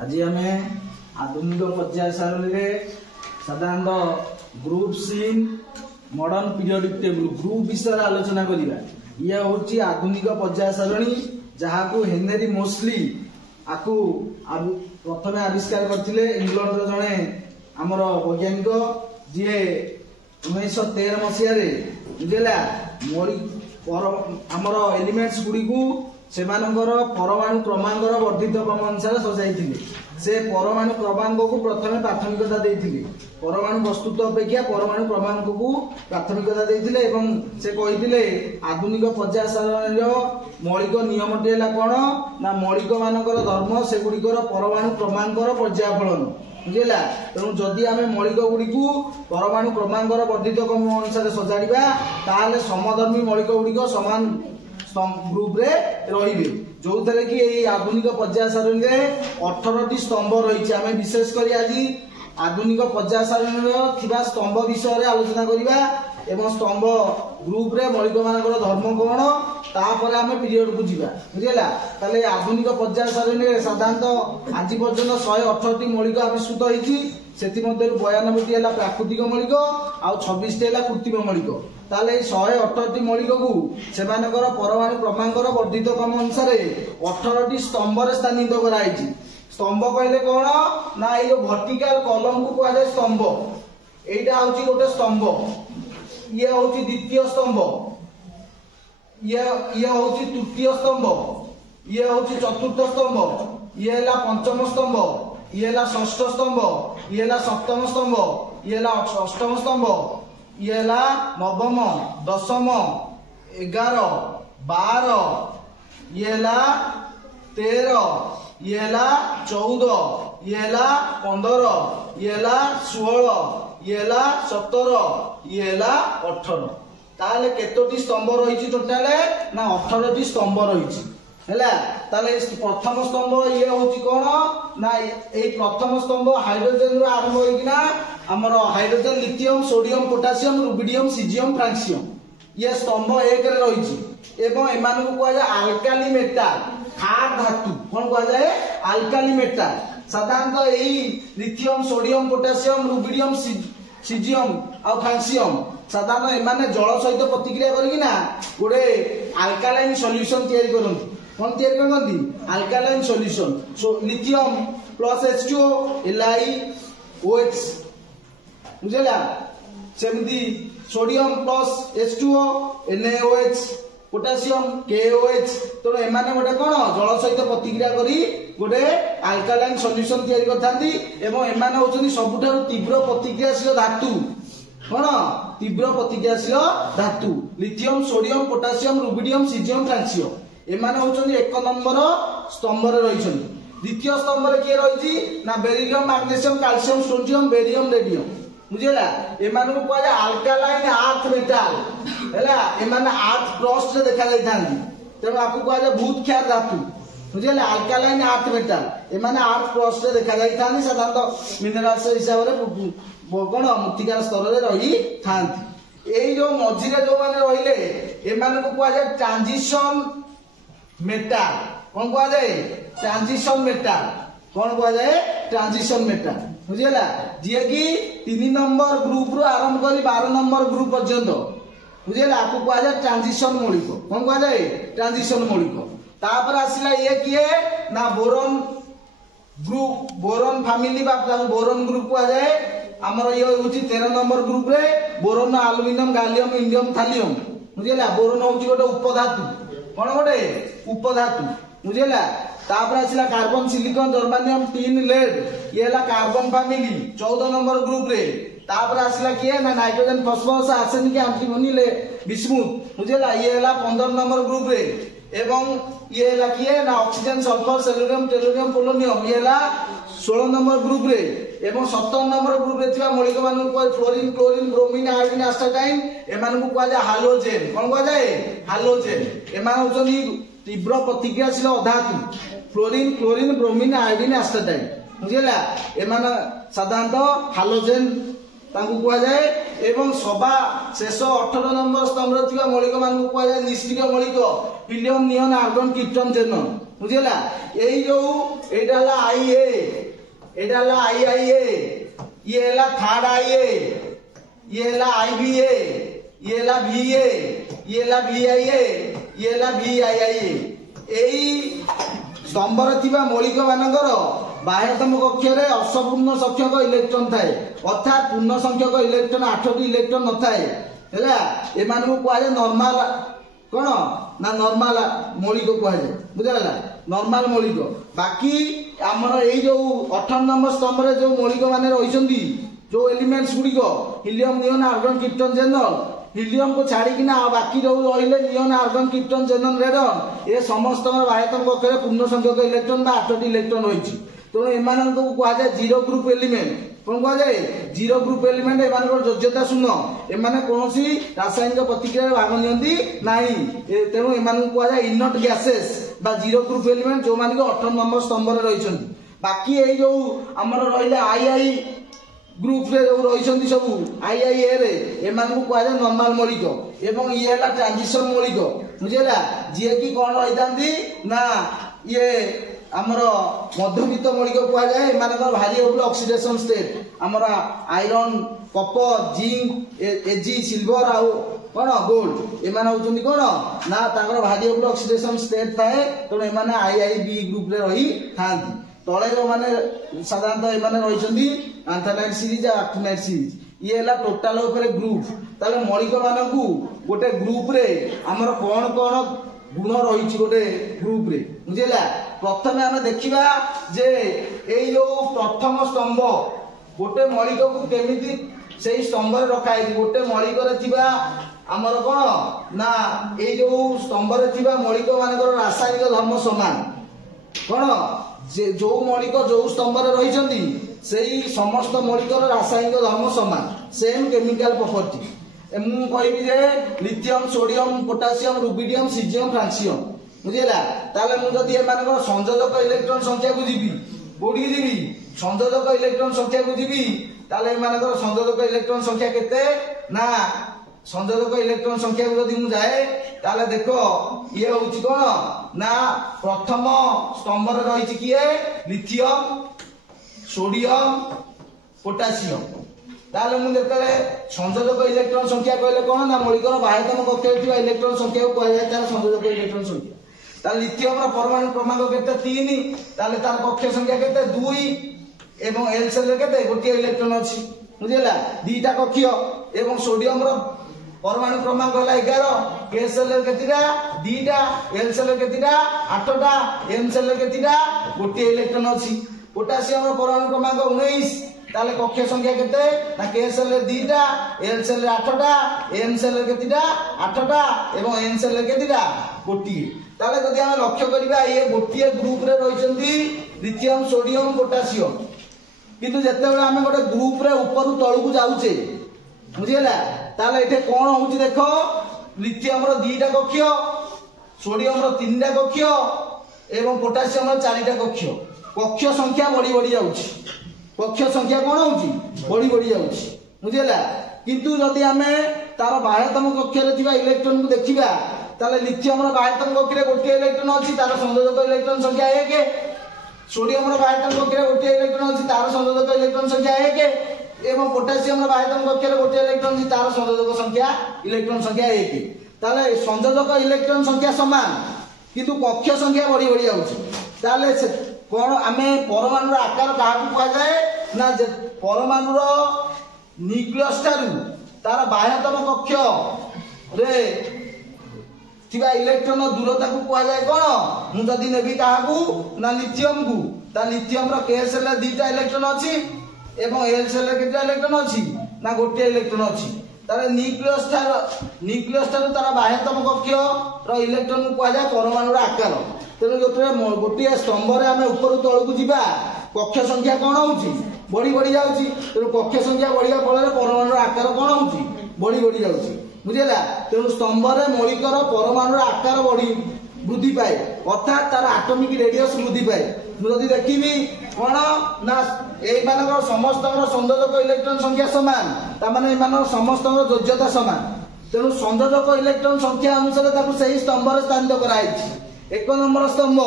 आज आम आधुनिक पर्याय सारणी साधारणतः ग्रुप सीन मॉडर्न पीरियोडिक टेबल ग्रुप विषय आलोचना करिबा। यह होची आधुनिक पर्याय सारणी जहाँ को हेनरी मोस्ली आकु प्रथम आविष्कार करथिले इंग्लैंड रो जणे हमर वैज्ञानिक जी 1913 मसिया रे बुझेला हमर एलिमेंट्स गुडी को सेमानकर परमाणु क्रमांकर वर्धित क्रम अनुसार सजाई से परमाणु क्रमांक को प्रथम प्राथमिकता देथिले परमाणु वस्तुत्व अपेक्षा परमाणु क्रमांक को प्राथमिकता देथिले एवं से कहिथिले आधुनिक पर्याय सारणीर मौलिक नियमटी हला कोन ना मौलिक मानकर धर्म से गुडिकर परमाणु क्रमांकर पर्याय फलन बुझेला। तेणु जदि आम मौलिक गुडी को परमाणु क्रमांकर वर्धित क्रम अनुसार सजाड़िबा ताले समधर्मी मौलिक गुडी समान ग्रुप रे रहिबे जो थरे कि एई आधुनिक पर्याय सारणी रे 18 टी स्तंभ रहिछि। आमे विशेष करी आज आधुनिक पर्याय सारणी रे थिबा स्तंभ विषय रे आलोचना करिबा एवं स्तंभ ग्रुप रे मौलिक मानकर धर्म कोन तापर आमे पीरियड को जिबा बुझेला। ताले आधुनिक पर्याय सारणी रे साधारणतः आज पर्यंत 118 टी मौलिक आविष्कृत होइछि। सेति मध्ये 92 टी हला प्राकृतिक मौलिक आ 26 टी हला कृत्रिम मौलिक। ताले 118 टी मौलिक को सेमानकर परमाणु क्रमांकर वर्धित क्रम अनुसार 18 टी स्तंभ रे स्थानित कराइछि। स्तंभ कहले कोन ना ए वर्टिकल कॉलम को कहले स्तंभ। एटा होची गोटे स्तंभ, ये होची द्वितीय स्तंभ, ये होची तृतीय स्तंभ, ये होची चतुर्थ स्तंभ, ये हला पंचम स्तंभ, ये हला षष्ठ स्तंभ, ये हला सप्तम स्तंभ, ये हला अष्टम स्तंभ, ये हला नवम, दशम, 11, 12, ये हला 13, ये हला 14, ये हला 15, ये हला 16, ये हला 17, ये हला 18। ताले केतोटी स्तंभ रहिछि टोटल ना 18 टी स्तंभ रहिछि हैला। ताले प्रथम स्तंभ ये होछि कोन ना ए प्रथम स्तंभ हाइड्रोजन रो आरंभ होइकिना हमर hydrogen lithium sodium potassium rubidium caesium francium ये स्तंभ 1 रे रहिछि एवं एमान को कहै अल्काली मेटाल खार धातु कोन कहै अल्काली मेटाल। साधारणतः एई lithium sodium potassium rubidium caesium आ फ्रांसियम साधारण एमाने जल सहित प्रतिक्रिया करिकिना गोटे अल्कालाइन सॉल्यूशन तयारी करନ୍ତି। कोन तयारी करନ୍ତି alkaline solution. So lithium plus H2O LiOH बुझला। सेमती sodium plus H2O NaOH potassium KOH। तो एमाने गोटे कोन जल सहित प्रतिक्रिया करी गोटे अल्कालाइन सॉल्यूशन तयारी करथांती एवं एमाने होचनी सबुठारु तीव्र प्रतिक्रियाशील धातु कोन तीव्र प्रतिक्रियाशील धातु lithium sodium potassium rubidium caesium francium एमाने होचनी 1 नंबर स्तंभ रे रहिछन। द्वितीय स्तंभ रे के रहिछि ना beryllium magnesium calcium strontium barium radium बुझेला। एमान को कहै अल्कालाइन अर्थ मेटाल हैला। एमाने अर्थ क्रस्ट रे देखा जाय थांती तेणु आपको कहै भूत क्षार धातु बुझेला अल्कालाइन अर्थ मेटाल एमाने अर्थ क्रस्ट रे देखा जाय थांती साधारणतः मिनरल्स हिसाब रे कोन मृत्तिका स्तर रे रही थांती। एई जो मझी रे जो माने रहिले एमान को कहै ट्रांजिशन मेटाल कोन कहै ट्रांजिशन मेटाल कोन कहै ट्रांजिशन मेटाल बुझेला। जे कि 3 नंबर ग्रुप रो आरंभ करी 12 नंबर ग्रुप पर्यंत बुझेला आपको कहै ट्रांजिशन मौलिक कोन कहै ट्रांजिशन मौलिक। तापर आसिला ये किए ना बोरॉन ग्रुप बोरॉन फैमिली बा बोरॉन ग्रुप कहै हमर ये होची 13 नंबर ग्रुप रे boron aluminium gallium indium thallium बुझेला। बोरॉन होची गोटे उपधातु कोन गोटे उपधातु बुझेला। तापर आसिला carbon silicon germanium tin lead ये हला कार्बन फैमिली 14 नंबर ग्रुप रे। तापर आसिला किए ना नाइट्रोजन फास्फोरस आर्सेनिक एंटीमोनी ले बिस्मुथ बुझेला ये हला 15 नंबर ग्रुप रे। एवं ये हला किए ना oxygen sulphur selenium tellurium polonium ये हला 16 नंबर ग्रुप रे। एवं 17 नंबर ग्रुप रे थिबा मौलिक मान को फ्लोरीन क्लोरीन ब्रोमीन आयोडीन एस्टाटाइन एमान को कहै हालोजेन कोन कहै हालोजेन। एमान होचनी तीव्र प्रतिक्रियाशील धातु फ्लोरीन क्लोरीन ब्रोमीन आयोडीन एस्टाटाइन बुझेला। एमान साधारणतः हालोजेन तांकु कुआ जाए एवं सभा शेष 18 नंबर स्तंभ रे थिबा मौलिक मान को कुआ जाए निष्क्रिय मौलिक हिलियम नियन आर्गन क्रिप्टन जेनन बुझेला। एई जो एटा ला IA एटा हला आईआईए, ये हला थर्ड आईए, ये हला आईबीए, ये हला वीए, ये हला वीआईए, ये हला वीआईआईए। एई स्तंभर थिबा मौलिक मानकर बाह्यतम कक्षरे अपूर्ण संख्यक इलेक्ट्रॉन थाए, अर्थात पूर्ण संख्यक इलेक्ट्रॉन 8टी इलेक्ट्रॉन न थाए हैला। एमानकु कुआ जाय नॉर्मल कोन ना नॉर्मल मौलिक कुआ जाय, बुझला नॉर्मल मौलिक। बाकी हमर एई जो 18 नंबर स्तंभ रे जो मौलिक माने रहिसंदी जो एलिमेंट्स गुडी को हीलियम नियोन आर्गन क्रिप्टन जेनरल, हीलियम को छाड़ी किना बाकी जो रहिले नियोन आर्गन क्रिप्टन जेनरल रेडन ए समस्त बाह्यतम कक्षरे पूर्ण संख्यक इलेक्ट्रॉन बा 8टी इलेक्ट्रॉन होइछि। तेणु एमानकु कुआ जाय जीरो ग्रुप एलिमेंट। कोन कुआ जाय जीरो ग्रुप एलिमेंट। एमानकर योग्यता शून्य, एमाने कोनोसी रासायनिक प्रतिक्रिया भाग नियंती नाही। तेणु एमानकु कुआ जाय इनर्ट गैसेस बा जीरो ग्रुप एलिमेंट जो माने 18 नंबर स्तंभ रे रहिसंती। बाकी एई जो हमर रहिले आई ग्रुप रे जो रहिसंती सब आईआईए रे एमानकु कुआ जाय नॉर्मल मौलिक एवं ये हला ट्रांजिशन मौलिक, बुझेला जे की कोन रहितांती ना ये हमर मध्यवित्त मौलिक कुआ जाय। एमानकर भारिएबल ऑक्सीडेशन स्टेट हमर आयरन, कॉपर, जिंक, एजी, सिल्वर आ कोन गोल्ड एमान होचंदी कोन ना ताकर भारिएबल ऑक्सीडेशन स्टेट थाए। तो एमाने आईआईबी ग्रुप रे रही थांती। तळे जो माने साधारणतः एमाने रहिसंदी एंथानाइट सीरीज आ एक्टिनाइट सीरीज। ये हला टोटल ऊपर ग्रुप। ताले मौलिक मानकु गोटे ग्रुप रे हमर कोन कोन गुण रही गोटे ग्रुप रे, बुझेला। प्रथमे आमे देखिबा जे एई जो प्रथम स्तंभ गोटे मौलिक को केमिति सेई स्तंभ रे रखा है। गोटे मौलिक रे थिबा हमर कोन ना एई जो स्तंभ रे थिबा मौलिक मानकर रासायनिक धर्म समान कोन जे जो मौलिक जो स्तंभ रे रहिसंती सेई समस्त मौलिक रासायनिक धर्म समान, सेम केमिकल प्रॉपर्टी। मु कहबी जे lithium, sodium, potassium, rubidium, caesium, francium, बुझेला। ताले मु जदी ए मानकर संयोजक इलेक्ट्रॉन संख्या को जीबी कोडी जीबी संयोजक इलेक्ट्रॉन संख्या को जीबी ताले ए मानकर संयोजक इलेक्ट्रॉन संख्या केते ना संयोजक इलेक्ट्रॉन संख्या को जदी मु जाए ताले देखो ये होउची कोन ना प्रथम स्तंभ रे रहिची किए लिथियम, सोडियम, पोटासियम। ताले मु जेतले संयोजक इलेक्ट्रॉन संख्या कहले कोन ना मौलिकर बाह्यतम कक्षरे थिबा इलेक्ट्रॉन संख्या को कहै जाय तार संयोजक इलेक्ट्रॉन संख्या। ताले लिथियम रो परमाणु क्रमांक केते 3, ताले तार कक्ष संख्या केते 2 एवं एल सेल केते गोटे इलेक्ट्रॉन अछि, बुझिला दीटा कक्ष। एवं सोडियम रो परमाणु क्रमांक होला 11, के सेल केतिरा 2टा, एल सेल केतिरा 8टा, एम सेल केतिरा गोटे इलेक्ट्रॉन अछि। पोटासियम रो परमाणु क्रमांक 19, ताले कक्ष संख्या केते ना के सेल 2टा, एल सेल 8टा, एम सेल केतिरा 8टा एवं एन सेल केतिरा गोटिए। ताले जदि हम लक्ष्य करिबा ये गोटिए ग्रुप रे रहिसंती लिथियम, सोडियम, पोटासियम। किंतु जेतेबेले हम गोटे ग्रुप रे ऊपर तळकु जाउचे, बुझिला ताले एठे कोन होउची देखो लिथियम रो 2टा कक्ष, सोडियम रो 3टा कक्ष एवं पोटासियम रो 4टा कक्ष। कक्ष संख्या बढ़ी बढ़ी जाउची, कक्ष संख्या कोन होउची बढ़ी बढ़ी जाउची, बुझिला। किंतु जदि हमें तार बाह्यतम कक्ष रे थिबा इलेक्ट्रॉन को देखिबा ताले लिथियम रो बाह्यतम कक्ष रे गोटे इलेक्ट्रॉन अछि, तार संयोजक इलेक्ट्रॉन संख्या 1। सोडियम रो बाह्यतम कक्ष रे गोटे इलेक्ट्रॉन अछि, तार संयोजक इलेक्ट्रॉन संख्या 1 एवं पोटासियम रो बाह्यतम कक्ष रे गोटे इलेक्ट्रॉन अछि, तार संयोजक संख्या इलेक्ट्रॉन संख्या 1। ताले संयोजक इलेक्ट्रॉन संख्या समान किंतु कक्ष संख्या बढ़ी बढ़ी जाउछि। ताले कोन आमे परमाणु आकार काहाकु कहा जाय ना परमाणु रो न्यूक्लियस तारु तार बाह्यतम कक्ष रे थिबा इलेक्ट्रॉन दूरता को कहा जाय कोन। मु जदी नेबी काहाकु ना लिथियम को, ता लिथियम रो के सेल 2टा इलेक्ट्रॉन अछि एवं एल सेल केटा इलेक्ट्रॉन अछि ना गोटे इलेक्ट्रॉन अछि। तार न्यूक्लियस तार तार बाह्यतम कक्ष रो इलेक्ट्रॉन को कहा जाय परमाणु रो आकार। तेणु जो गोटे स्तंभ रे आमे ऊपर तळकु जिबा कक्ष संख्या कोन होउची बढ़ी बढ़ी जाउची। तेणु कक्ष संख्या बढ़िया फल परमाणु आकार कोन होउची बढ़ी बढ़ी जाउची, बुझिला। तेणु स्तंभ रे मौलिकर परमाणु आकार बढ़ी वृद्धि पाए अर्थात तार एटॉमिक रेडियस वृद्धि पाए। जदि देखिबी कोन ना एई मानकर समस्त संयोजक इलेक्ट्रॉन संख्या समान, ता माने एई मानकर समस्त योग्यता समान। तेणु संयोजक इलेक्ट्रॉन संख्या अनुसार ताकू सही स्तंभ रे स्थानित कराइछि। एक नंबर स्तंभ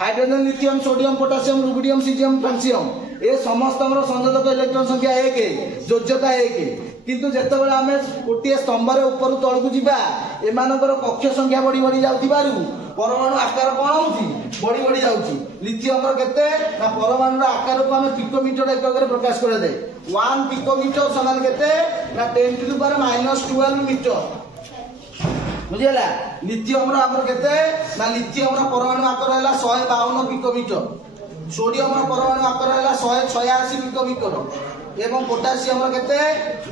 hydrogen lithium sodium potassium rubidium caesium francium ए समस्त संयोजक इलेक्ट्रॉन संख्या 1 योज्यता 1 किंतु जेतेबेले आमे गोटे स्तंभ रे ऊपर तळ को जिबा एमानकर कक्ष संख्या बढ़ी बढ़ी जाउथिबारु परमाणु आकार कोन होउची बढ़ी बढ़ी जाउची लिथियम रो केते ना परमाणु रो आकार को आमे पिकोमीटर एकक रे प्रकाश करा दे 1 पिकोमीटर समान केते ना 10 टू द पावर -12 मीटर बुझिला लिथियम रो आकार केते ना लिथियम रो परमाणु आकार हैला 152 पिकोमीटर सोडियम रो परमाणु आकार हैला 186 पिकोमीटर एवं पोटासियम रो केते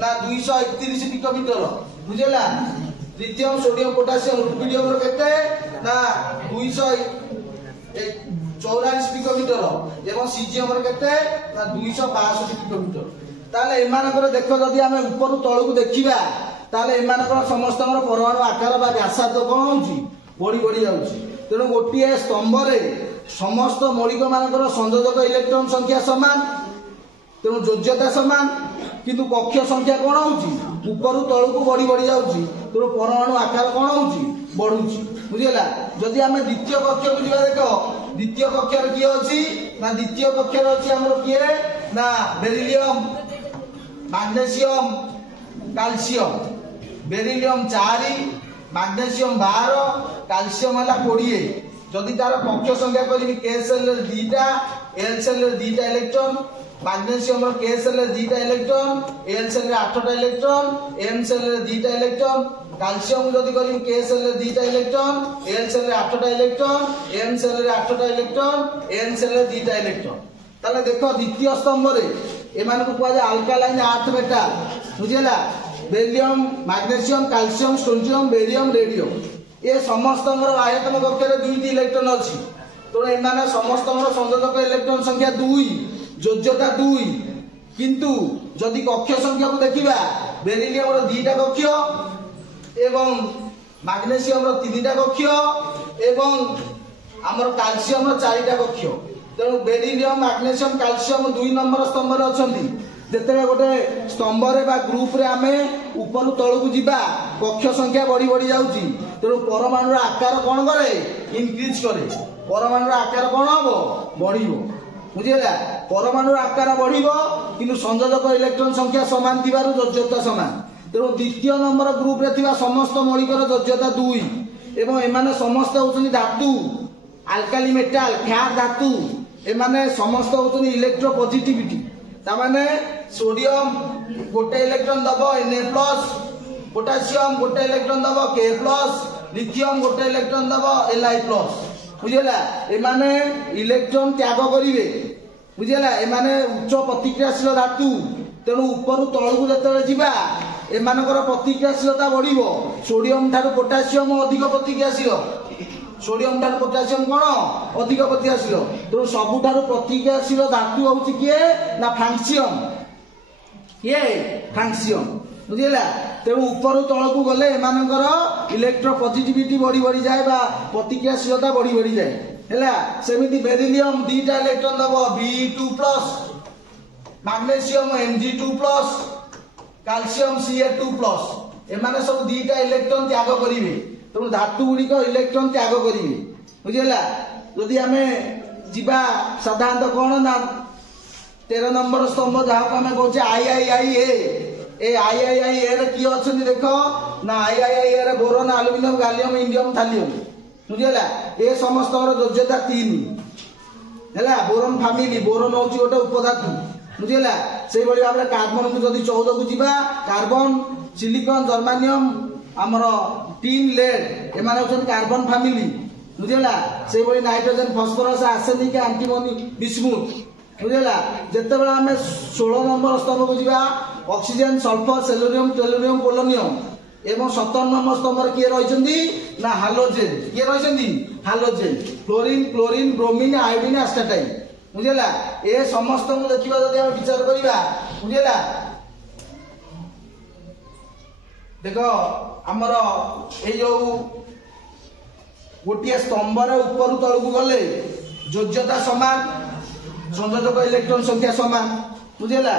ना 231 पिकोमीटर बुझिला लिथियम सोडियम पोटासियम रुबिडियम रो केते ना 244 पिकोमीटर एवं सीजियम रो केते ना 262 पिकोमीटर ताले एमानकर देखो जदि आमे ऊपर तळ को देखिबा ताले एमानकर समस्त परमाणु आकार बा व्यासार्ध कोन होउची बढ़ी बढ़ी जाउची तेणु गोटे स्तंभ रे समस्त मौलिक मानकर संयोजक इलेक्ट्रॉन संख्या समान तेणु योज्यता समान किंतु कक्ष संख्या कोन होउची ऊपर तळ को बढ़ी बढ़ी जाउची तेणु परमाणु आकार कोन होउची बढ़ुची बुझिला जदि आमे द्वितीय कक्ष को जिबा देखो द्वितीय कक्ष रे की अछि ना द्वितीय कक्ष रे अछि हमर किए ना beryllium magnesium calcium beryllium 4 magnesium 12 calcium हला 20 जदि तार कक्ष संख्या करी के सेल रे दीटा एल सेल रे दीटा इलेक्ट्रॉन मैग्नीशियम रो के सेल रे दीटा इलेक्ट्रॉन एल सेल रे 8टा इलेक्ट्रॉन एम सेल रे दीटा इलेक्ट्रॉन कैल्शियम जदि करी के सेल रे दीटा इलेक्ट्रॉन एल सेल रे 8टा इलेक्ट्रॉन एम सेल रे 8टा इलेक्ट्रॉन एन सेल रे दीटा इलेक्ट्रॉन ताले देखो द्वितीय स्तंभ रे एमान को कहै अल्कालाइन अर्थ मेटल बुझिला beryllium magnesium calcium strontium barium radium ए समस्त आयतन कक्ष रे दुईटी इलेक्ट्रॉन अछि तो एमाने समस्त संयोजक इलेक्ट्रॉन संख्या 2 योज्यता 2 किंतु जदि कक्ष संख्या को देखिबा बेरिलियम रो 2टा कक्ष एवं मैग्नीशियम रो 3टा कक्ष एवं हमर कैल्शियम रो 4टा कक्ष तेणु बेरिलियम मैग्नीशियम कैल्शियम 2 नंबर स्तंभ रे अछंती जेतेबे गोटे स्तंभ रे बा ग्रुप रे आमे ऊपर तळ को जिबा कक्ष संख्या बढ़ी बढ़ी जाउची तेणु परमाणु रो आकार कोन करे इंक्रीज करे परमाणु रो आकार कोन हबो बढ़िबो बुझिला परमाणु रो आकार बढ़िबो किंतु संयोजक इलेक्ट्रॉन संख्या समान थिबारु योज्यता समान तेणु द्वितीय नंबर ग्रुप रे थिबा समस्त मौलिकर योज्यता 2 एवं एमाने समस्त होउछनी धातु अल्काली मेटल क्षार धातु एमाने समस्त होउछनी इलेक्ट्रो पॉजिटिविटी ता माने सोडियम गोटे इलेक्ट्रॉन दबो Na+ पोटासियम गोटे इलेक्ट्रॉन दबो K+ लिथियम गोटे इलेक्ट्रॉन दबो Li+ बुझिला एमाने इलेक्ट्रॉन त्याग करिवे बुझिला एमाने उच्च प्रतिक्रियाशील धातु तेणु ऊपर तळ को जतले जिबा एमानकर प्रतिक्रियाशीलता बढ़िबो सोडियम ठारू पोटासियम अधिक प्रतिक्रियाशील सोडियम ठारू पोटासियम कोन अधिक प्रतिक्रियाशील तेणु सबु ठारू प्रतिक्रियाशील धातु होउची किए ना फ्रांसियम ये फ्रांसियम बुझिला तेणु ऊपर तळ को गले एमानकर इलेक्ट्रो पॉजिटिविटी बढ़ी बढ़ी जाए बा प्रतिक्रियाशीलता बढ़ी बढ़ी जाए हैला सेमिति बेरिलियम 2टा इलेक्ट्रॉन दबो Be2+ magnesium Mg2+ calcium Ca2+ एमाने सब 2टा इलेक्ट्रॉन त्याग करिवे तेणु धातु गुड़ी को इलेक्ट्रॉन त्याग करिवे बुझिला यदि आमे जिबा साधारणतः कोन ना 13 नंबर स्तंभ जहाँ को आमे कहूचे IIIA ए IIIA रे की अछनी देखो ना IIIA रे boron aluminium gallium indium thallium बुझिला ए समस्त योज्यता 3 हैला बोरोन फैमिली बोरोन होची गोटे उपधातु बुझिला सेही बळी भाबरे कार्बन को जदी 14 को जिबा कार्बन सिलिकॉन जर्मानियम हमर टिन लेड एमाने होचन कार्बन फैमिली बुझिला सेही बळी nitrogen phosphorus arsenic antimony bismuth बुझिला जेतेबेला हमें 16 नंबर स्तंभ को जिबा oxygen sulphur selenium tellurium polonium एवं 17 नंबर स्तंभ रे के रहिसंदी ना हालोजेन के रहिसंदी halogen fluorine chlorine bromine iodine astatine बुझिला ए समस्त को देखिबा जदी हम विचार करिबा बुझिला देखो हमर ए जो गोटिया स्तंभ रे ऊपर तळ को गले योज्यता समान संयोजक इलेक्ट्रॉन संख्या समान बुझिला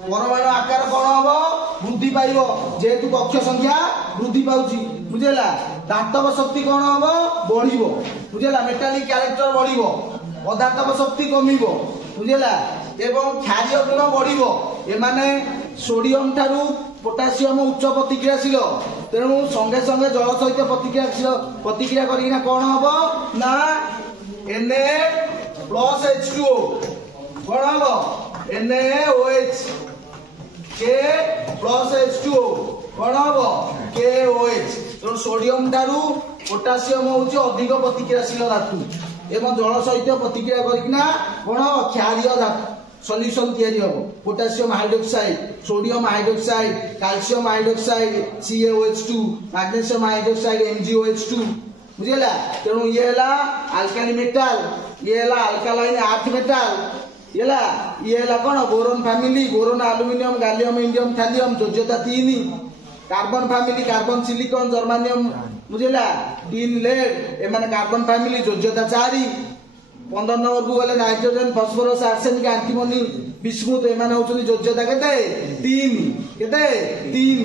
परमाणु आकार कोन हबो वृद्धि पाइब जेहेतु कक्ष संख्या वृद्धि पाउची बुझेला धातव शक्ति कौन हम बढ़िबो बुझेला मेटालिक कैरेक्टर बढ़िबो अधातव शक्ति कमिबो बुझेला एवं क्षारीय गुण बढ़िबो एमाने सोडियम ठारू पोटासियम उच्च प्रतिक्रियाशील तेणु संगे संगे जल सहित प्रतिक्रिया करिकिना कौन हम ना Na प्लस H2O कौन हम NaOH K प्लस H2O कौन हम KOH तेणु सोडियम ठारू पोटासियम होउची अधिक प्रतिक्रियाशील धातु एवं जल सहित प्रतिक्रिया करिकिना कौन क्षारीय धातु सॉल्यूशन तैयारी हो potassium hydroxide sodium hydroxide calcium hydroxide CaOH2 magnesium hydroxide MgOH2 बुझेला तेणु ये हला अल्काली मेटल ये हला अल्कालाइन अर्थ मेटल ये हला कोन boron family boron aluminium gallium indium thallium योज्यता 3 carbon family carbon silicon germanium बुझेला टिन लेड एमाने कार्बन फैमिली योज्यता 4 15 नंबर को गले nitrogen phosphorus arsenic antimony bismuth एमाने होचनी योज्यता केते 3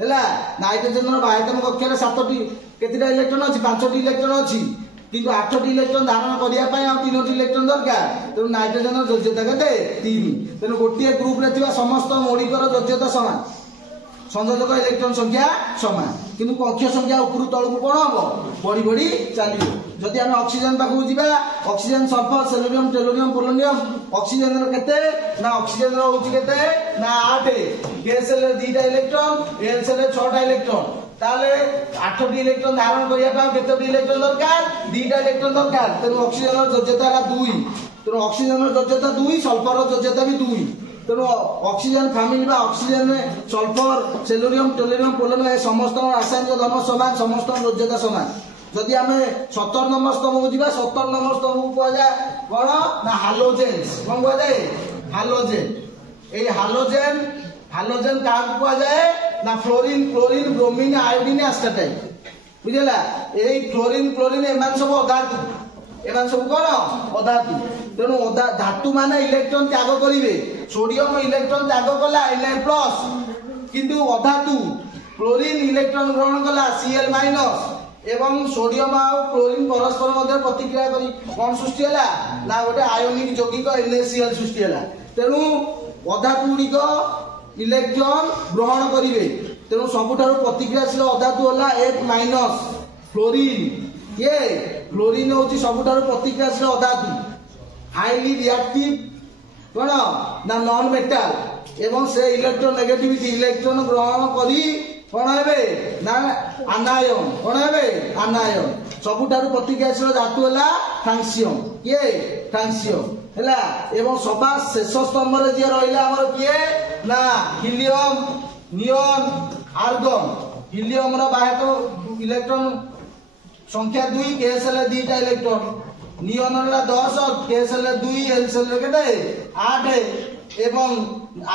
हैला नाइट्रोजन रो आयतन कक्षर 7टी केतिटा इलेक्ट्रॉन अछि 5टी इलेक्ट्रॉन अछि किंतु 8टी इलेक्ट्रॉन धारण करिया पय आ 3टी इलेक्ट्रॉन दरकार तेनु नाइट्रोजन रो योज्यता केते 3 तेनु गोटिए ग्रुप रे थिबा समस्त मौलिक रो योज्यता समान संयोजक इलेक्ट्रॉन संख्या समान किंतु कक्ष संख्या ऊपर तळकु कोन हो बड़ी बड़ी चलियो जदि हम ऑक्सीजन पाकु जिबा oxygen sulphur selenium tellurium polonium oxygen रो केते ना ऑक्सीजन रो होची केते ना 8 गैस रे 2टा इलेक्ट्रॉन एल से 6टा इलेक्ट्रॉन ताले 8टी इलेक्ट्रॉन धारण करिया पा केतोटी इलेक्ट्रॉन दरकार 2टा इलेक्ट्रॉन दरकार तेनु ऑक्सीजन रो योज्यता ला 2 तेनु ऑक्सीजन रो योज्यता 2 सल्फर रो योज्यता भी 2 तेणु ऑक्सीजन फैमिली बा ऑक्सीजन में सल्फर सेलुरियम टेलोनियम पोलोनियम ए समस्त रासायनिक धर्म समान समस्त योज्यता समान जदि आमे 70 नंबर स्तंभ को जिबा 70 नंबर स्तंभ को कह जाय कोन ना हालोजेन्स कोन कह जाय हालोजेन ए हालोजेन का कह जाय ना फ्लोरीन क्लोरीन ब्रोमीन आयोडीन एस्टेटाइट बुझला ए फ्लोरीन क्लोरीन एमान सब धातु एमान सब कोन धातु तेणु धातु माने इलेक्ट्रॉन त्याग करिवे सोडियम इलेक्ट्रॉन त्याग कला Na+ किंतु अधातु क्लोरीन इलेक्ट्रॉन ग्रहण कला Cl- एवं सोडियम और क्लोरीन परस्पर मध्य प्रतिक्रिया करी कोन सृष्टि हला ना गोटे आयोनिक यौगिक NaCl सृष्टि हला तेणु अधातु गुड़िक इलेक्ट्रॉन ग्रहण करिवे तेणु सबुठारु प्रतिक्रियाशील अधातु हला F- फ्लोरीन ये फ्लोरीन होची सबुठारु प्रतिक्रियाशील अधातु हाईली रिएक्टिव कोन ना नॉन मेटल एवं से इलेक्ट्रोनेगेटिविटी इलेक्ट्रॉन ग्रहण करी कोन हेबे ना आनायन कोन हेबे आनायन सबुठारु प्रतिक्रियाशील धातु हला फ्रांसियम हला एवं सभा शेष स्तंभ रे जे रहिला हमर किए ना हीलियम नियन आर्गन हीलियम रो बाहेक इलेक्ट्रॉन संख्या 2 गैस हला 2टा इलेक्ट्रॉन नियन हला 10 गैस हला 2 एल सेल रे केते 8 एवं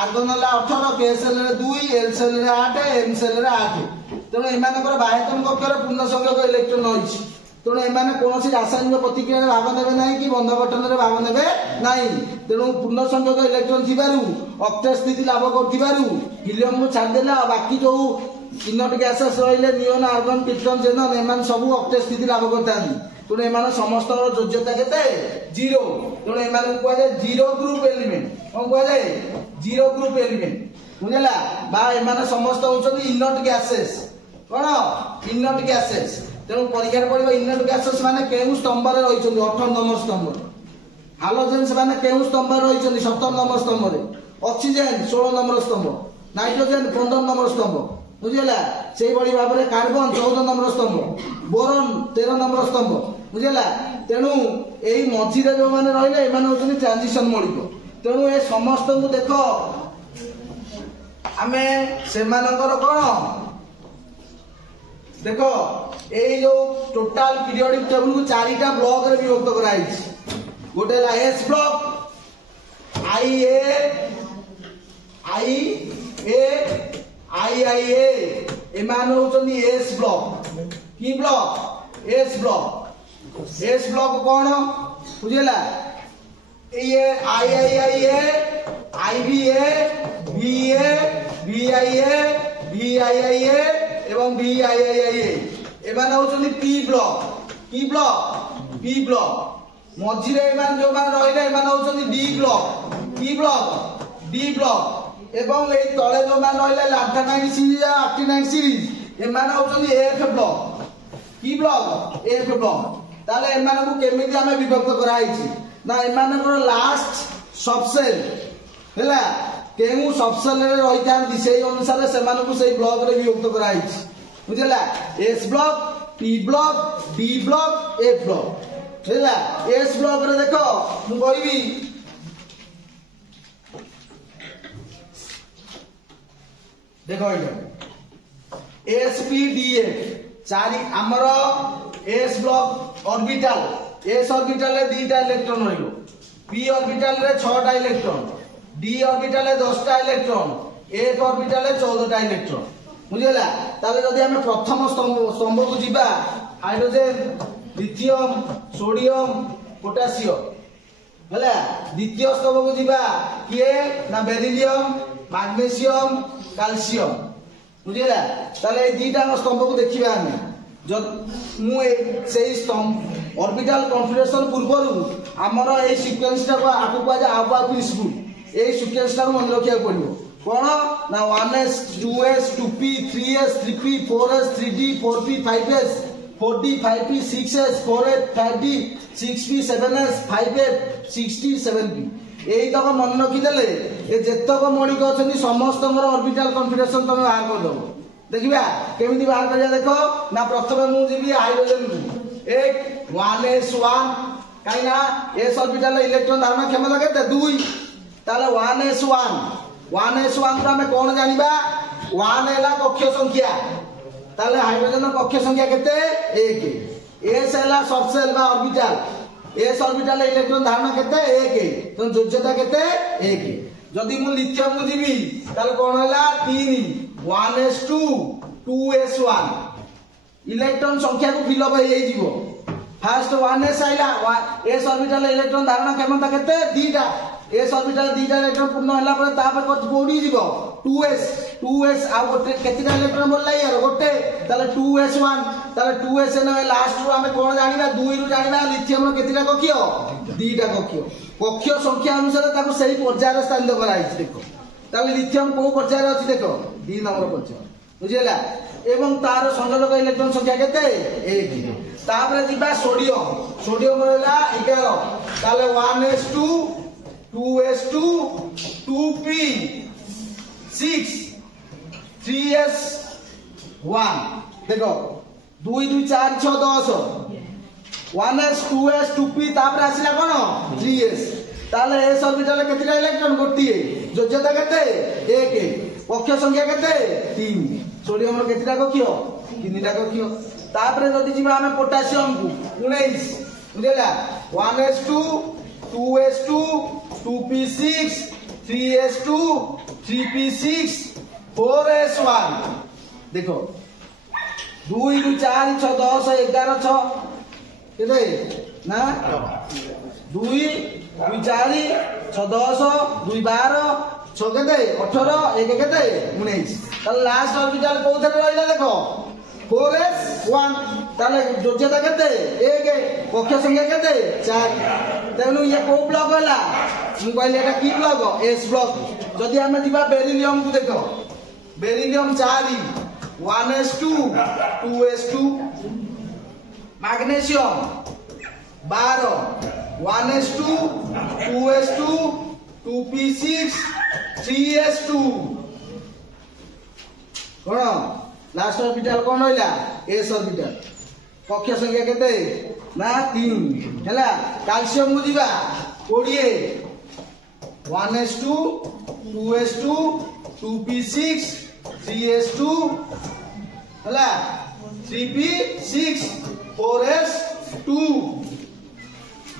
आर्गन हला 18 गैस हला 2 एल सेल रे 8 एम सेल रे 8 तेणु एमानकर बाह्यतम कक्षर पूर्ण संख्यक इलेक्ट्रॉन होइछि तेणु एमाने कोनोसी रासायनिक प्रतिक्रिया रे भाग नेबे नाही कि बंध गठन रे भाग नेबे नाही तेणु पूर्ण संख्यक इलेक्ट्रॉन थिबारु ऑक्टेट स्थिति लाभ करथिबारु हीलियम को छाड़ देला बाकी जो इनर्ट गैसेस रहिले नियन आर्गन पिस्टन जेनन एमान सब ऑक्टेट स्थिति लाभ करथांती तेणु एमान समस्त योज्यता केते 0 तेणु एमान को जाय 0 ग्रुप एलिमेंट कोन को जाय 0 ग्रुप एलिमेंट बुझला बा एमान समस्त होचनी इनर्ट गैसेस कोन इनर्ट गैसेस तेणु परीक्षा पड़िबो इनर्ट गैसेस माने केउ स्तंभ रे रहिचंदी 18 नंबर स्तंभ हालोजेन्स माने केउ स्तंभ रे रहिचंदी 17 नंबर स्तंभ रे ऑक्सीजन 16 नंबर स्तंभ नाइट्रोजन 15 नंबर स्तंभ बुझला सेही बड़ी भाव में कार्बन 14 नंबर स्तंभ बोरन 13 नंबर स्तंभ बुझला तेणु एई मझी रे जो माने रहिले ए माने होचनी ट्रांजिशन मौलिक तेणु ए समस्त को देखो आमे से मानकर कोन देखो एई जो टोटल पीरियोडिक टेबल को चारिटा ब्लॉक रे विभक्त कराई छी गोटे ला एस ब्लॉक IA एमान होचनी एस ब्लॉक की ब्लॉक एस ब्लॉक कोन बुझला ये IIA IBA VA VI VIA VIIA এবং VIIIA এମାନେ হচ্ছেন P ব্লক P ব্লক মঝিরে এମାନେ जो मान রহিলে এମାନେ হচ্ছেন D ব্লক D ব্লক এবং এই তলে जो मान রহিলে লান্থানাইন সিরিজ আর আক্টিনাইন সিরিজ এମାନେ হচ্ছেন F ব্লক কি ব্লক F ব্লক তাহলে এମାନଙ୍କୁ কেমিতি ଆମେ বিভক্ত করা হইছি না এମାନଙ୍କର লাস্ট सबसेल ହେଲା କେଉଁ ସବସେଲରେ ରହିଥାନ୍ତି ସେଇ ଅନୁସାରେ ସେମାନଙ୍କୁ ସେଇ ବ୍ଲକରେ ବିଭକ୍ତ କରାଯାଇଛି ବୁଝିଲା S block P block D block F block ହେଲା S ବ୍ଲକରେ ଦେଖ ମୁଁ କହିବି ଦେଖ ଏଇଟା SPDF ଚାରି ଆମର S ବ୍ଲକ ଅର୍ବିଟାଲ S ଅର୍ବିଟାଲରେ ଦୁଇଟା ଇଲେକ୍ଟ୍ରନ ରହିବ P ऑर्बिटल रे 6टा इलेक्ट्रॉन D ऑर्बिटल रे 10टा इलेक्ट्रॉन F ऑर्बिटल रे 14टा इलेक्ट्रॉन बुझिला ताले जदी हम प्रथम स्तंभ को जिबा हाइड्रोजन लिथियम सोडियम पोटेशियम हला द्वितीय स्तंभ को जिबा किए ना बेरिलियम मैग्नीशियम कैल्शियम बुझिला ताले ए दुईटा स्तंभ को देखिबा हम जब मु सेही स्तंभ ऑर्बिटल कॉन्फिगरेशन पूर्वरु हमर ए सीक्वेंस टा को आगु को जा आबा प्रिंसिपल ए सीक्वेंस टा को मन रखिया पड़ियो कोन ना 1s 2s 2p 3s 3p 4s 3d 4p 5s 4d 5p 6s 4s 5d 6p 7s 5f 6d 7p एई तक मन रखि देले ए जेतक मणिक अछनी समस्त ऑर्बिटल कॉन्फिगरेशन तमे बाहर कर दो देखिबा केमिति बाहर करिया देखो ना प्रथमे मु जिबी हाइड्रोजन एक 1s1 काइना s ऑर्बिटल इलेक्ट्रॉन धारण क्षमता केते 2 ताले 1s1 को हमें कोन जानिबा 1 हैला कक्ष संख्या ताले हाइड्रोजन कक्ष संख्या केते 1 s हैला सबसेल बा ऑर्बिटल s ऑर्बिटल इलेक्ट्रॉन धारण केते 1 तो योज्यता केते 1 जदी मु लिथियम को जिबी ताले कोन हैला 3 1s2 2s1 इलेक्ट्रॉन संख्या को फिलअप हो जीवो फर्स्ट 1s आइला s ऑर्बिटल इलेक्ट्रॉन धारण क्षमता केते दीटा s ऑर्बिटल दीटा इलेक्ट्रॉन पूर्ण होला पर तापर कोडी जीवो 2s आ गोटे केतिटा इलेक्ट्रॉन बोलला यार गोटे ताले 2s1 ताले 2s न लास्ट रो हमें कोन जानिबा 2 रु जानिबा लिथियम रो केतिटा कक्ष दीटा कक्ष संख्या अनुसार ताको सही पर्यायर स्थान कराई देखो ताले लिथियम को पर्यायर अछि देखो 2 नंबर पर्यायर बुझिला एवं तार संयोजक इलेक्ट्रॉन संख्या केते 1 तापर दिबा सोडियम रहला 11 ताले 1s2 2s2 2p 6 3s1 देखो 2 2 4 6 10 1s 2s 2p तापर आसिला कोन 3s ताले s ऑर्बिटल केतिटा इलेक्ट्रॉन गोटिए योज्यता केते 1 कक्ष संख्या केते 3 सोडियम रो केतिटा कक्ष 3टा कक्ष तापर जदी जिबा हमें पोटेशियम को 19 बुझला 1s2 2s2 2p6 3s2 3p6 4s1 देखो 2 2 4 6 10 11 6 केते ना 2 2 4 6 10 2 12 6 केते 18 1 केते 19 ताले लास्ट ऑर्बिटल कोथरे रहिला देखो 4s1 ताले योज्यता केते 1 कक्ष संख्या केते 4 तेनु ये को ब्लॉक होला मु कहले एटा की ब्लॉक s ब्लॉक जदी हमें दिबा बेरिलियम को देखो beryllium 4 1s2 2s2 magnesium 12 1s2 2s2 2p6 3s2 कोन लास्ट ऑर्बिटल कोन होइला s ऑर्बिटल कक्ष संख्या केते ना 3 हैला कैल्शियम को दिबा 20 1s2 2s2 2p6 3s2 हैला 3p6 4s2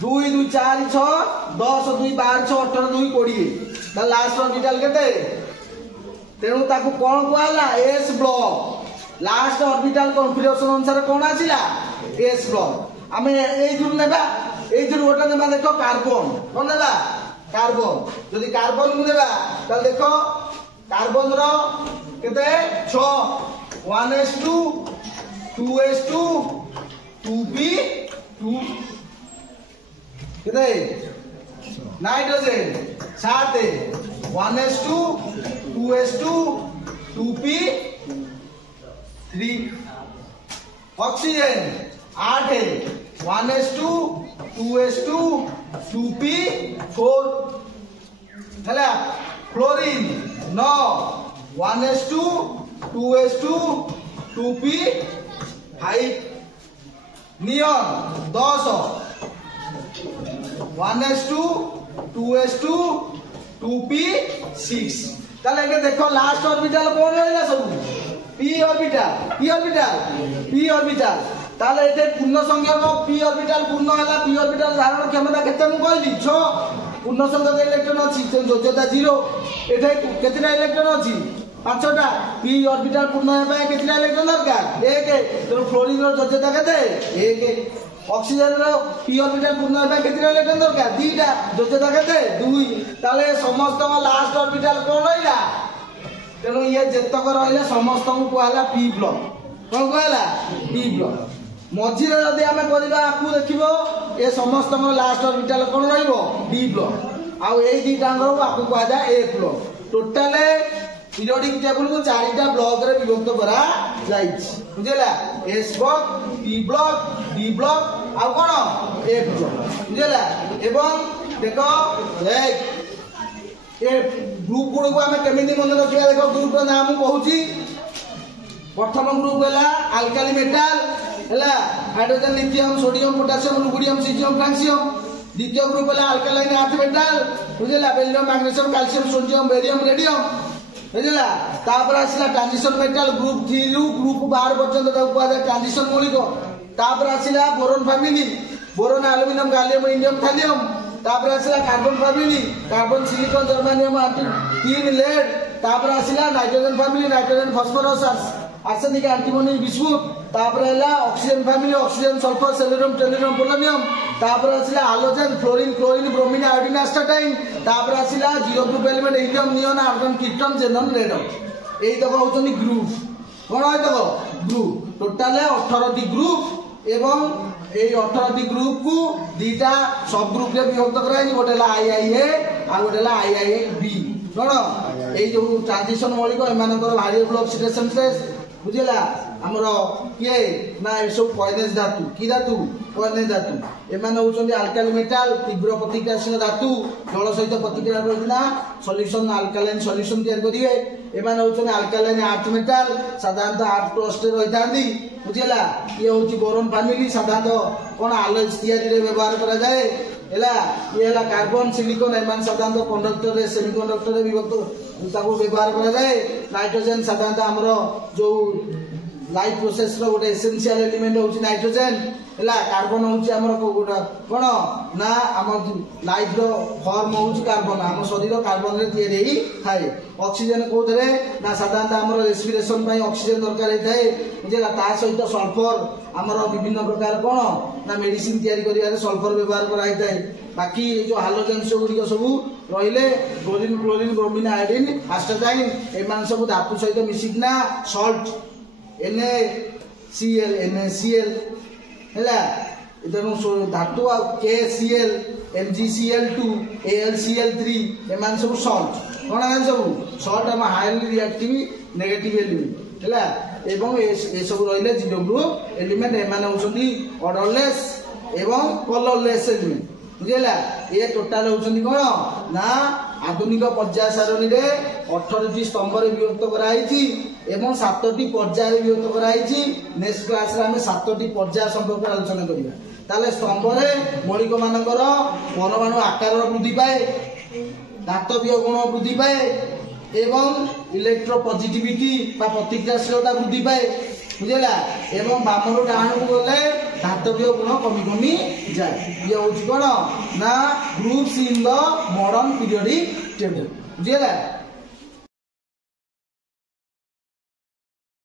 2 2 4 6 10 2 12 6 18 2 20 ता लास्ट ऑर्बिटल केते तेणु ताकू कोन कोला s block last orbital configuration अनुसार कोन आसिला s ब्लॉक हमें एई जुर नेबा ओटा नेबा देखो कार्बन कोन नेबा कार्बन जदी कार्बन मु नेबा त देखो कार्बन रो केते 6 1s2 2s2 2p 2 केते nitrogen 7 1s2 2s2 2p 3 oxygen 8 1s2 2s2 2p 4 ହେଲା fluorine 9 1s2 2s2 2p 5 neon 10 1s2 2s2 2p 6 তাহলে একে দেখো লাস্ট অরবিটাল কোন রইলা সব p অরবিটাল তাহলে এতে পূর্ণ সংখ্যক p অরবিটাল পূর্ণ হলা p অরবিটাল ধারণ ক্ষমতা কেতে মু কইলি 6 পূর্ণ সংখ্যক ইলেকট্রন আছে যোজ্যতা 0 এতে কেতেটা ইলেকট্রন আছে 5টা p অরবিটাল পূর্ণ হেবা কেতেটা ইলেকট্রন দরকার 1 তো ফ্লোরিন র যোজ্যতা কেতে 1 অক্সিজেন র p অরবিটাল পূর্ণ হেবা কেতেটা ইলেকট্রন দরকার 2টা যোজ্যতা কেতে 2 তাহলে সমস্ত লাস্ট অরবিটাল কোন রইলা তেণু ইয়ে যেতক রহিলে সমস্ত কুহলা পি ব্লক কোন কুহলা পি ব্লক মঝিরে যদি আমি করিবা আকু দেখিব এ সমস্ত লাস্ট অরবিটাল কোন রহিব ডি ব্লক আউ এই দুইটাঙ্গর আকু কুয়া যায় এ ব্লক টোটাল পিরিয়ডিক টেবল को चारिटा ब्लॉक रे विभक्त करा जाइछि बुझिला S block P block D block आ कोन ए ब्लॉक बुझिला एवं देखो ए ग्रुप गुड़ को आम केमी मन रखा देख ग्रुप नाम कहूँ प्रथम ग्रुप है आल्काली मेटाल है hydrogen lithium sodium potassium rubidium caesium francium द्वितीय ग्रुप है आल्कालाइन अर्थ मेटाल बुझला barium magnesium calcium sodium barium radium बुझला तापर आसला ट्रांजिशन मेटाल ग्रुप 3 रु ग्रुप 12 पर्यंत ट्रांजिशन मौलिक तापर आसला boron family boron aluminium gallium indium thallium तापर आसला carbon family carbon silicon germanium 3 lead तापर आसला nitrogen family nitrogen phosphorus arsenic antimony bismuth तापर हैला oxygen family oxygen sulphur selenium tellurium polonium तापर आसला hydrogen fluorine chlorine bromine iodine astatine तापर आसला zero group element helium neon argon krypton xenon radon एई तक होचनी ग्रुप कोन होय तक ग्रुप टोटल 18 टी ग्रुप एवं এই 18 টি গ্রুপ কু দুইটা সব গ্রুপ রে বিভক্ত করা হই গোটে লা আইআইএ আর গোটে লা আইআইবি কোন এই যে ট্রানজিশন মৌলিক এমানকৰ ভ্যারিয়েবল অক্সিডেশন স্টেজ বুঝিলা हमरो किए ना सब पॉइजनस धातु की धातु पॉइजनस धातु एमान होचंदी अल्काली मेटाल तीव्र प्रतिक्रियाशील धातु जल सहित प्रतिक्रिया करना सॉल्यूशन अल्कालाइन सॉल्यूशन तैयार करिवे एमान होचंदी अल्कालाइन अर्थ मेटाल साधारणतः अर्थ क्रस्ट रहितांदी बुझिला ये होची बोरोन फैमिली साधारणतः कोन अलॉयज तैयारी रे व्यवहार करा जाए एला ये हला कार्बन सिलिकॉन एमान साधारणतः कंडक्टर रे सेमीकंडक्टर रे विभक्त ताको व्यवहार करा जाए नाइट्रोजन साधारणतः हमरो जो लाइफ प्रोसेस रो गोटे एसेंशियल एलिमेंट होची नाइट्रोजन हैला कार्बन होची हमर गोटा कोन ना हमर लाइफ रो फॉर्म होची कार्बन हम शरीर कार्बन रे तयारी ही थाए ऑक्सीजन कोथरे ना साधारणतः हमर रेस्पिरेशन पई ऑक्सीजन दरकार थाए जेला ता सहित सल्फर हमर विभिन्न प्रकार कोन ना मेडिसिन तयारी करिया सल्फर व्यवहार कराई थाए बाकी जो हालोजेंस गुडी सब रहिले क्लोरीन क्लोरीन ब्रोमीन आयोडीन एस्टाटाइन एमान सब धातु सहित मिसिकना सॉल्ट NaCl हैला इधर धातु आ KCl MgCl2 AlCl3 एमान सब सॉल्ट कोन एमान सब सॉल्ट हम हाईली रिएक्टिव नेगेटिव एलिमेंट हैला एवं ए सब रहिले जीरो ग्रुप एलिमेंट एमान होसंदी ऑर्डरलेस एवं कलरलेस एलिमेंट बुझिला ये टोटल होसंदी कोन ना आधुनिक पर्याय सारणी रे 18 टी स्तंभ रे विभक्त कराइछि एवं 7 टी पर्याय रे विभक्त कराइछि नेक्स्ट क्लास रे हम 7 टी पर्याय संपर्क आलोचना करिबा ताले स्तंभ रे मौलिक मानकर परमाणु आकार वृद्धि पाए धातवीय गुण वृद्धि पाए एवं इलेक्ट्रो पॉजिटिविटी बा प्रतिक्रियाशीलता वृद्धि पाए बुझिला एवं बामरु डाहण को गले धातवीय गुण कमी कमी जाए ये होची कोन ना groups in the modern periodic table बुझिला।